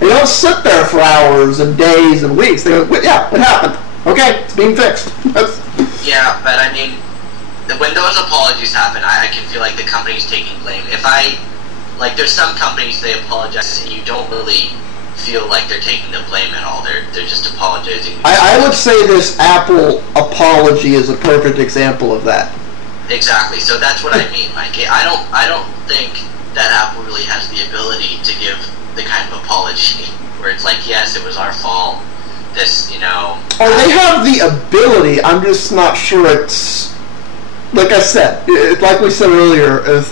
They don't sit there for hours and days and weeks. They go, yeah, it happened. Okay, it's being fixed. Yeah, but I mean, when those apologies happen, I can feel like the company's taking blame. There's some companies, they apologize and you don't really feel like they're taking the blame at all. They're just apologizing. I would say this Apple apology is a perfect example of that. Exactly. So that's what I mean. Like, I don't think that Apple really has the ability to give the kind of apology where it's like, yes, it was our fault. This, Oh, they have the ability. I'm just not sure it's. Like I said, like we said earlier, it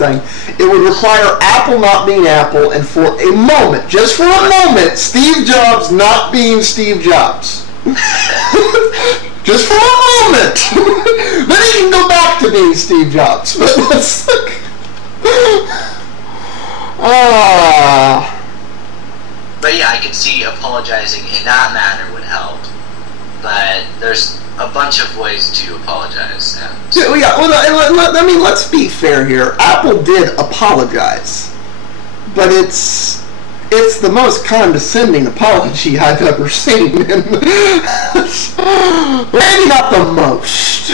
would require Apple not being Apple, and for a moment, just for a moment, Steve Jobs not being Steve Jobs. Just for a moment. Then he can go back to being Steve Jobs. But yeah, I could see apologizing in that manner would help. But there's a bunch of ways to apologize. Let's be fair here. Apple did apologize, but it's the most condescending apology I've ever seen. Maybe not the most.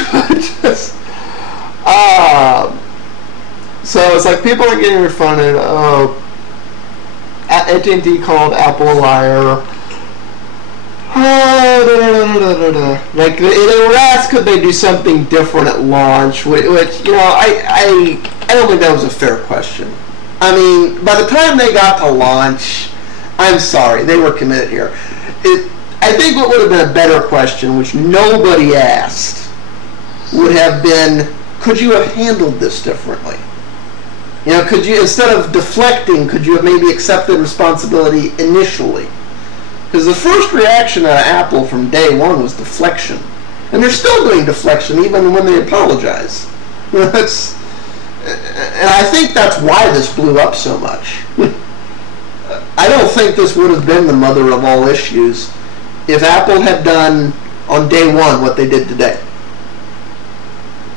So it's like people are getting refunded. Oh, AT&T called Apple a liar. Like, they were asked could they do something different at launch, which I don't think that was a fair question. I mean, by the time they got to launch, I'm sorry, they were committed here. I think what would have been a better question, which nobody asked, would have been, could you have handled this differently? Could you, instead of deflecting, could you have maybe accepted responsibility initially? Because the first reaction out of Apple from day one was deflection. And they're still doing deflection even when they apologize. And I think that's why this blew up so much. I don't think this would have been the mother of all issues if Apple had done on day one what they did today.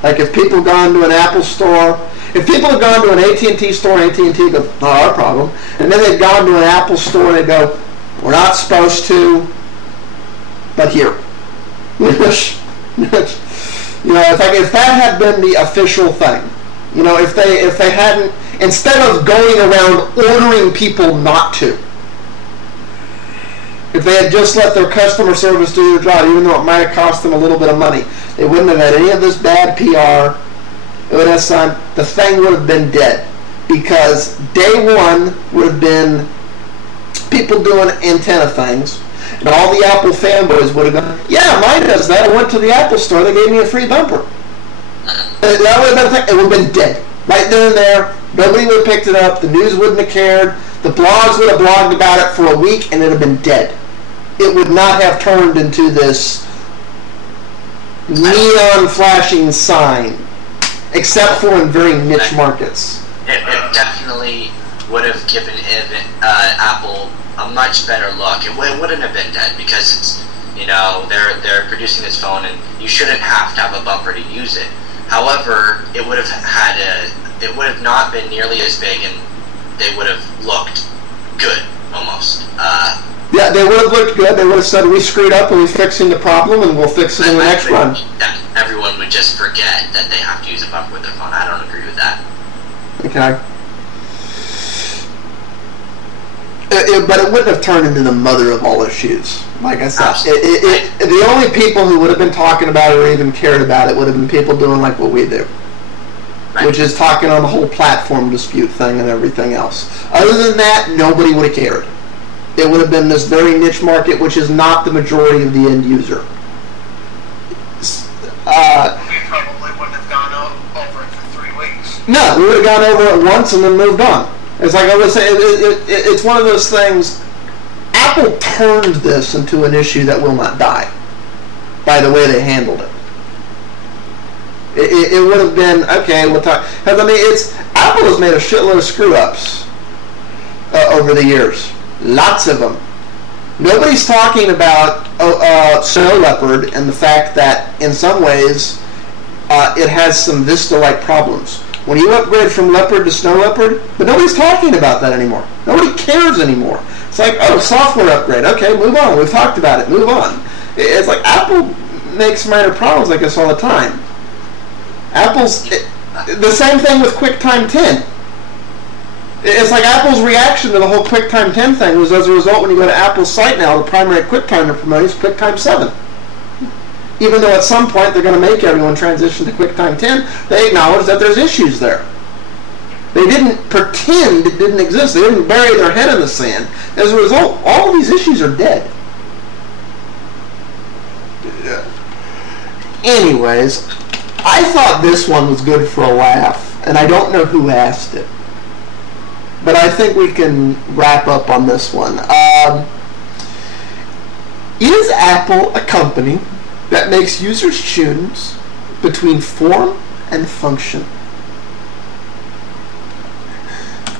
Like if people had gone to an Apple store, if people had gone to an AT&T store and AT&T go, not our problem, and then they'd gone to an Apple store and they'd go, we're not supposed to, but here. If that had been the official thing, if they hadn't, instead of going around ordering people not to, if they had just let their customer service do their job, even though it might have cost them a little bit of money, they wouldn't have had any of this bad PR. It would have the thing would have been dead, because day one would have been people doing antenna things, and all the Apple fanboys would have gone, yeah, mine does that. I went to the Apple store, they gave me a free bumper. That would have been, it would have been dead. Right then and there, nobody would have picked it up, the news wouldn't have cared, the blogs would have blogged about it for a week, and it would have been dead. It would not have turned into this neon flashing sign, except for in very niche markets. It definitely would have given Apple a much better look. It wouldn't have been dead, because it's, they're producing this phone and you shouldn't have to have a bumper to use it. However, it would have not been nearly as big, and they would have looked good almost. Yeah, they would have looked good. They would have said, we screwed up and we're fixing the problem and we'll fix it in the next run. Everyone would just forget that they have to use a bumper with their phone. I don't agree with that. Okay. But it wouldn't have turned into the mother of all issues. Like I said, the only people who would have been talking about it or even cared about it would have been people doing like what we do. Right. Which is talking on the whole platform dispute thing and everything else. Other than that, nobody would have cared. It would have been this very niche market, which is not the majority of the end user. We probably wouldn't have gone over it for 3 weeks. No, we would have gone over it once and then moved on. It's like I was saying, it's one of those things. Apple turned this into an issue that will not die by the way they handled it. It would have been, okay, we'll talk. Because, Apple has made a shitload of screw-ups over the years. Lots of them. Nobody's talking about Snow Leopard and the fact that, in some ways, it has some Vista-like problems. When you upgrade from Leopard to Snow Leopard, but nobody's talking about that anymore. Nobody cares anymore. It's like, oh, software upgrade. Okay, move on. We've talked about it. Move on. It's like Apple makes minor problems like this all the time. The same thing with QuickTime 10. It's like Apple's reaction to the whole QuickTime 10 thing was, as a result, when you go to Apple's site now, the primary QuickTime they're promoting is QuickTime 7. Even though at some point they're going to make everyone transition to QuickTime 10, they acknowledge that there's issues there. They didn't pretend it didn't exist. They didn't bury their head in the sand. As a result, all of these issues are dead. Anyways, I thought this one was good for a laugh, and I don't know who asked it. But I think we can wrap up on this one. Is Apple a company that makes users choose between form and function?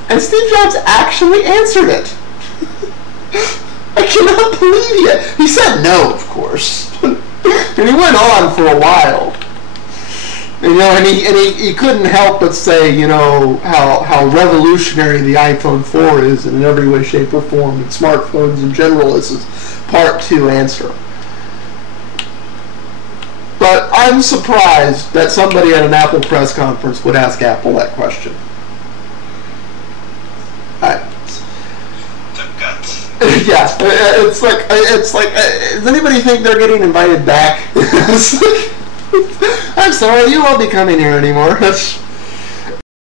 And Steve Jobs actually answered it. I cannot believe it. He said no, of course. And he went on for a while. And he couldn't help but say, how revolutionary the iPhone 4 is in every way, shape, or form, and smartphones in general is his part 2 answer. But I'm surprised that somebody at an Apple press conference would ask Apple that question. Yeah, it's like, does anybody think they're getting invited back? I'm sorry, you won't be coming here anymore.